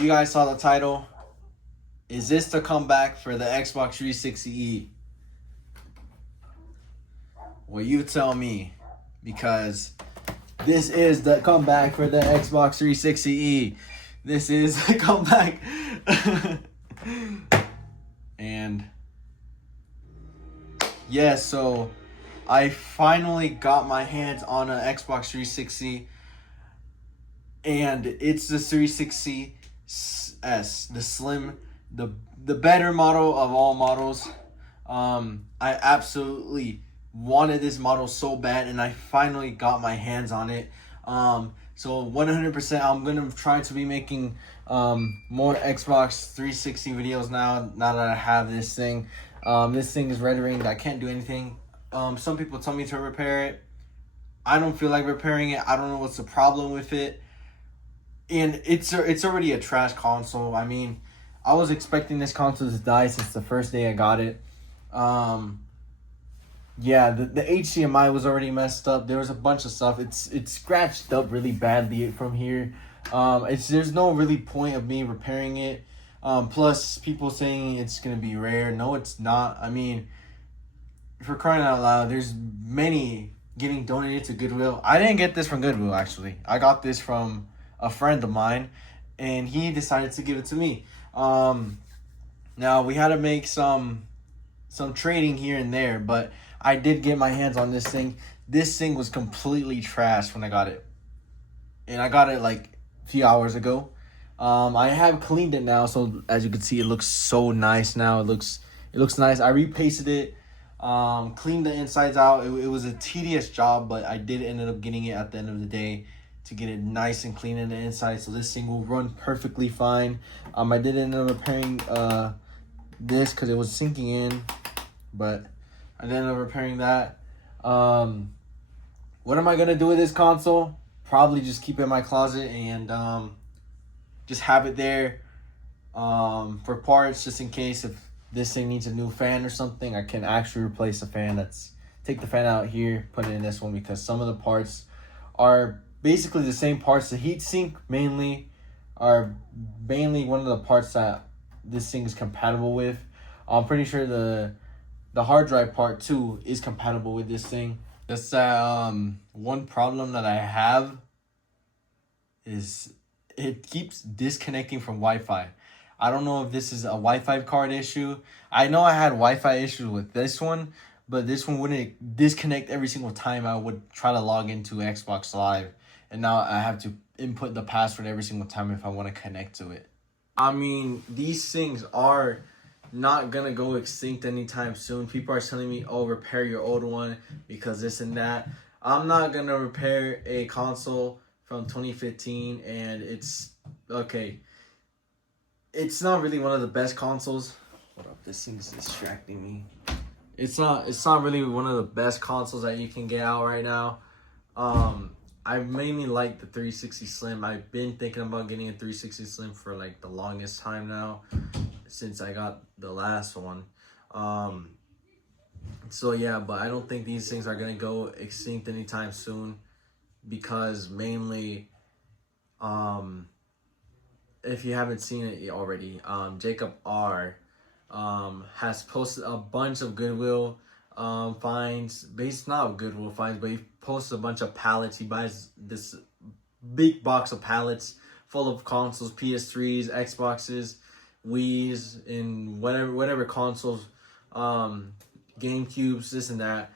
You guys saw the title. Is this the comeback for the Xbox 360e? Well, you tell me, because this is the comeback for the Xbox 360e. This is the comeback. And yeah, so I finally got my hands on an Xbox 360, and it's the 360S, the slim, the better model of all models. I absolutely wanted this model so bad, and I finally got my hands on it. So 100%, I'm gonna try to be making more Xbox 360 videos now. Now that I have this thing, this thing is red ringed. I can't do anything. Some people tell me to repair it. I don't feel like repairing it. I don't know what's the problem with it. And it's already a trash console. I mean, I was expecting this console to die since the first day I got it. Yeah, the HDMI was already messed up. There was a bunch of stuff. It's scratched up really badly from here. There's no really point of me repairing it. Plus people saying it's gonna be rare. No, it's not. I mean, for crying out loud, there's many getting donated to Goodwill. I didn't get this from Goodwill, actually. I got this from a friend of mine, and he decided to give it to me. Now we had to make some trading here and there, but I did get my hands on this thing. This thing was completely trashed when I got it, and I got it like a few hours ago. I have cleaned it now, so as you can see, it looks so nice now. It looks nice. I repasted it, cleaned the insides out. It was a tedious job, but I did end up getting it at the end of the day to get it nice and clean in the inside, so this thing will run perfectly fine. I did end up repairing this because it was sinking in, but I did end up repairing that. What am I gonna do with this console? Probably just keep it in my closet and just have it there for parts, just in case if this thing needs a new fan or something. I can actually replace the fan. Take the fan out here, put it in this one, because some of the parts are basically the same parts. The heatsink are mainly one of the parts that this thing is compatible with. I'm pretty sure the hard drive part too is compatible with this thing. Just one problem that I have is it keeps disconnecting from Wi-Fi. I don't know if this is a Wi-Fi card issue. I know I had Wi-Fi issues with this one, but this one wouldn't disconnect every single time I would try to log into Xbox Live. And now I have to input the password every single time if I want to connect to it. I mean, these things are not gonna go extinct anytime soon. People are telling me, oh, repair your old one because this and that. I'm not gonna repair a console from 2015, and it's okay. It's not really one of the best consoles. Hold up, this thing's distracting me. It's not really one of the best consoles that you can get out right now. I mainly like the 360 Slim. I've been thinking about getting a 360 Slim for like the longest time now, since I got the last one. So yeah, but I don't think these things are gonna go extinct anytime soon, because mainly, if you haven't seen it already, Jacob R has posted a bunch of Goodwill finds, based not Goodwill finds, but he posts a bunch of pallets. He buys this big box of pallets full of consoles, PS3s, Xboxes, Wii's, and whatever consoles, GameCubes, this and that,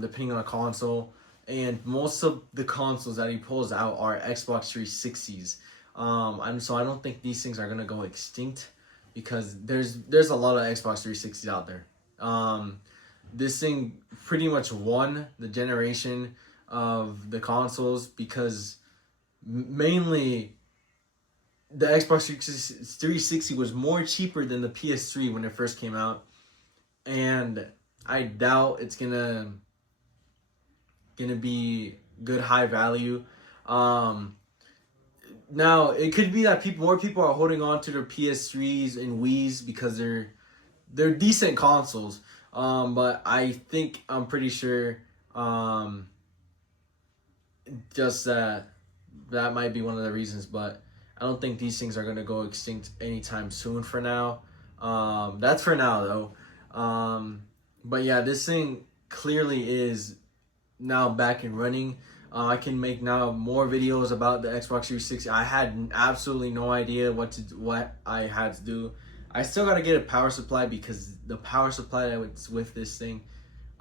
depending on the console. And most of the consoles that he pulls out are Xbox 360s. And so I don't think these things are gonna go extinct, because there's a lot of Xbox 360s out there. This thing pretty much won the generation of the consoles, because mainly the Xbox 360 was more cheaper than the PS3 when it first came out, and I doubt it's gonna be good high value. Now it could be that more people are holding on to their PS3s and Wii's because they're decent consoles. But I'm pretty sure just that might be one of the reasons. But I don't think these things are gonna go extinct anytime soon. For now, that's for now though. But yeah, this thing clearly is now back and running. I can make now more videos about the Xbox 360. I had absolutely no idea what I had to do. I still gotta get a power supply because the power supply that's with this thing,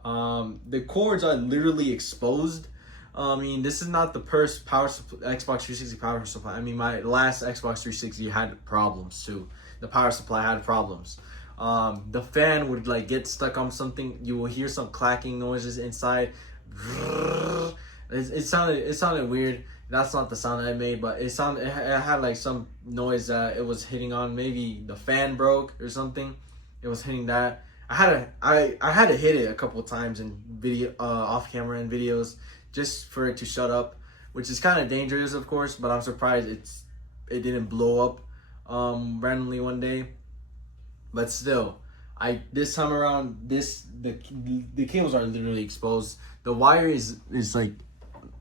the cords are literally exposed. I mean, this is not the first Xbox 360 power supply. I mean, my last Xbox 360 had problems too. The power supply had problems. The fan would like get stuck on something. You will hear some clacking noises inside. It sounded weird. That's not the sound I made, but it had like some noise that it was hitting on. Maybe the fan broke or something. It was hitting that. I had to hit it a couple of times in video, off camera in videos, just for it to shut up, which is kind of dangerous, of course. But I'm surprised it didn't blow up randomly one day. But still, this time around, the cables are literally exposed. The wire is like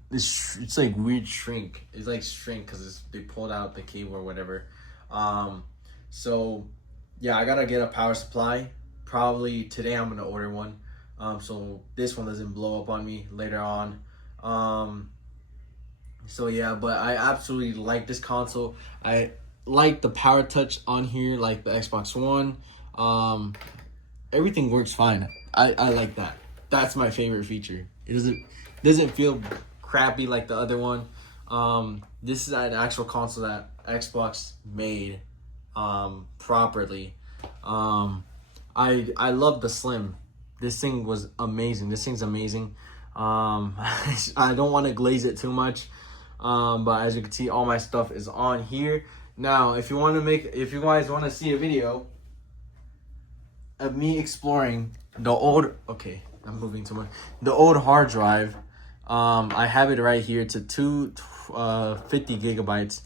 it's like weird shrink. It's like shrink because they pulled out the cable or whatever. So yeah, I gotta get a power supply. Probably today I'm gonna order one. So this one doesn't blow up on me later on. So yeah, but I absolutely like this console. I like the power touch on here, like the Xbox One. Everything works fine. I like that. That's my favorite feature. It doesn't feel crappy like the other one. This is an actual console that Xbox made properly. I love the Slim. This thing was amazing. This thing's amazing. I don't want to glaze it too much. But as you can see, all my stuff is on here. Now, if you guys want to see a video of me exploring the old, okay, I'm moving too much. The old hard drive, I have it right here. It's a 50 gigabytes.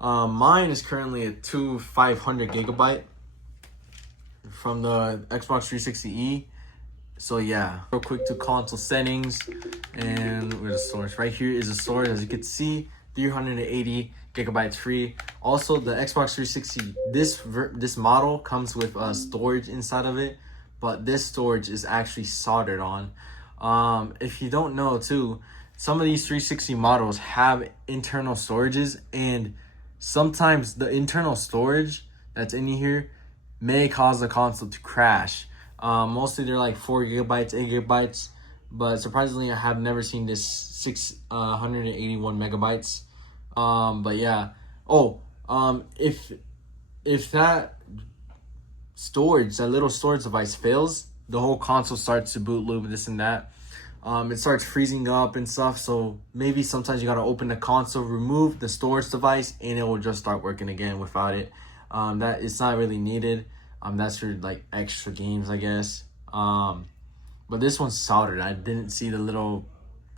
Mine is currently a 500 gigabyte from the Xbox 360e. So yeah, real quick to console settings, and where's the storage? Right here is the storage. As you can see, 380 gigabytes free. Also, the Xbox 360, this model comes with storage inside of it, but this storage is actually soldered on. If you don't know too, some of these 360 models have internal storages, and sometimes the internal storage that's in here may cause the console to crash. Mostly they're like 4 gigabytes, 8 gigabytes, but surprisingly I have never seen this 681 megabytes. But yeah. If that storage, that little storage device fails, the whole console starts to boot loop, this and that. It starts freezing up and stuff, so maybe sometimes you gotta open the console, remove the storage device, and it will just start working again without it. That it's not really needed. That's for like extra games, I guess. But this one's soldered. I didn't see the little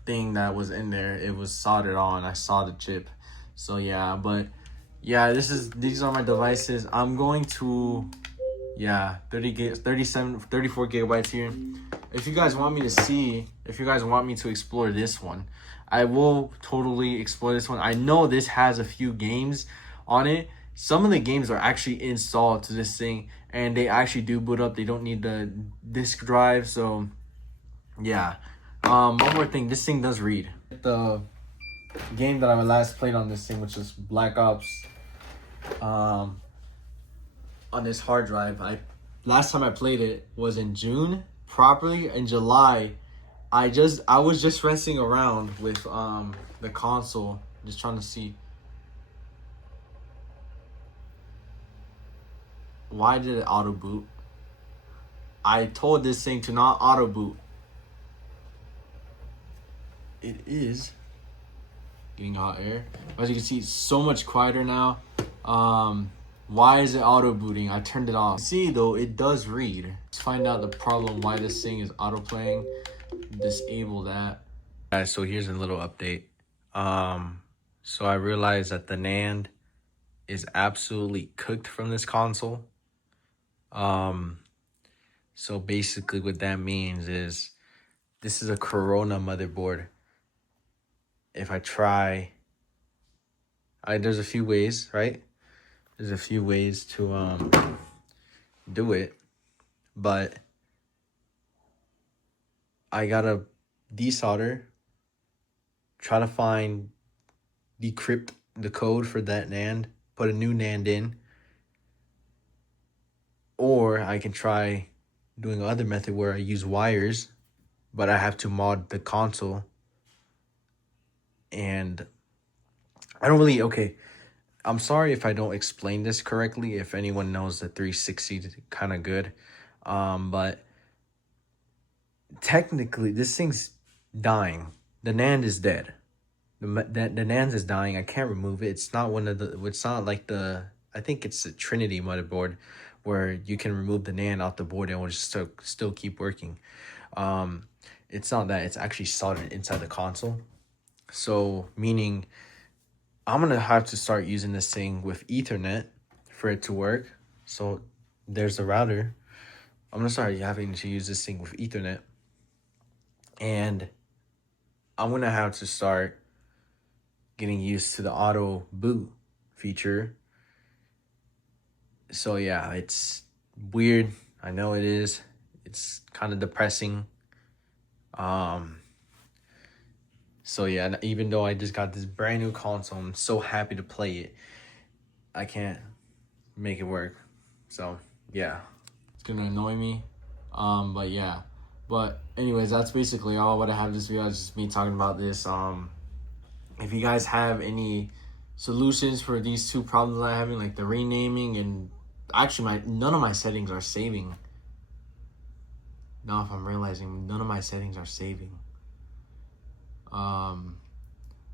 thing that was in there. It was soldered on. I saw the chip. So yeah, but yeah, these are my devices. I'm going to 34 gigabytes here. If you guys want me to explore this one, I will totally explore this one. I know this has a few games on it. Some of the games are actually installed to this thing, and they actually do boot up. They don't need the disk drive. So yeah. One more thing, this thing does read. The game that I last played on this thing, which is Black Ops, on this hard drive, last time I played it was in June. Properly in July, I was just messing around with the console, just trying to see. Why did it auto boot? I told this thing to not auto boot. It is getting hot air. As you can see, it's so much quieter now. Why is it auto booting? I turned it off. See though, it does read. Let's find out the problem why this thing is auto playing. Disable that. Guys, so here's a little update. So I realized that the NAND is absolutely cooked from this console. So basically what that means is this is a Corona motherboard. If I try, There's a few ways, right? There's a few ways to do it, but I gotta desolder, try to decrypt the code for that NAND, put a new NAND in, or I can try doing another method where I use wires, but I have to mod the console. And I don't really, okay, I'm sorry if I don't explain this correctly, if anyone knows the 360 kind of good. But technically, this thing's dying. The NAND is dead. The NAND is dying. I can't remove it. It's not like I think it's the Trinity motherboard where you can remove the NAND off the board and it will just still keep working. It's not that. It's actually soldered inside the console. So, meaning I'm going to have to start using this thing with Ethernet for it to work. So, there's the router. I'm going to start having to use this thing with Ethernet. And I'm going to have to start getting used to the auto boot feature. So, yeah, it's weird. I know it is. It's kind of depressing. So yeah, even though I just got this brand new console, I'm so happy to play it. I can't make it work. So yeah, it's gonna annoy me. But yeah. But anyways, that's basically all what I have this video. It's just me talking about this. If you guys have any solutions for these two problems I'm having, like the renaming and actually none of my settings are saving. Now if I'm realizing none of my settings are saving.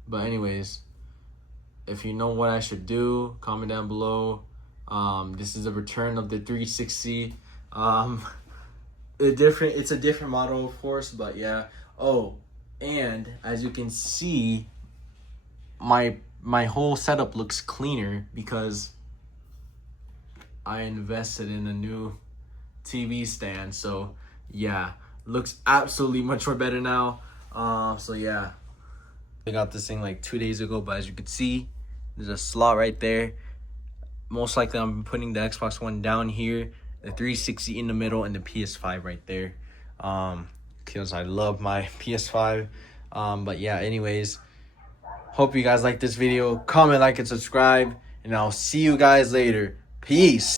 But anyways, if you know what I should do, comment down below. This is a return of the 360. It's a different model, of course, but yeah. Oh, and as you can see, my whole setup looks cleaner because I invested in a new TV stand. So yeah, looks absolutely much more better now. So yeah, I got this thing like 2 days ago, but as you can see, there's a slot right there. Most likely I'm putting the Xbox One down here, the 360 in the middle, and the PS5 right there. Because I love my PS5. But yeah, anyways, hope you guys like this video. Comment, like, and subscribe, and I'll see you guys later. Peace.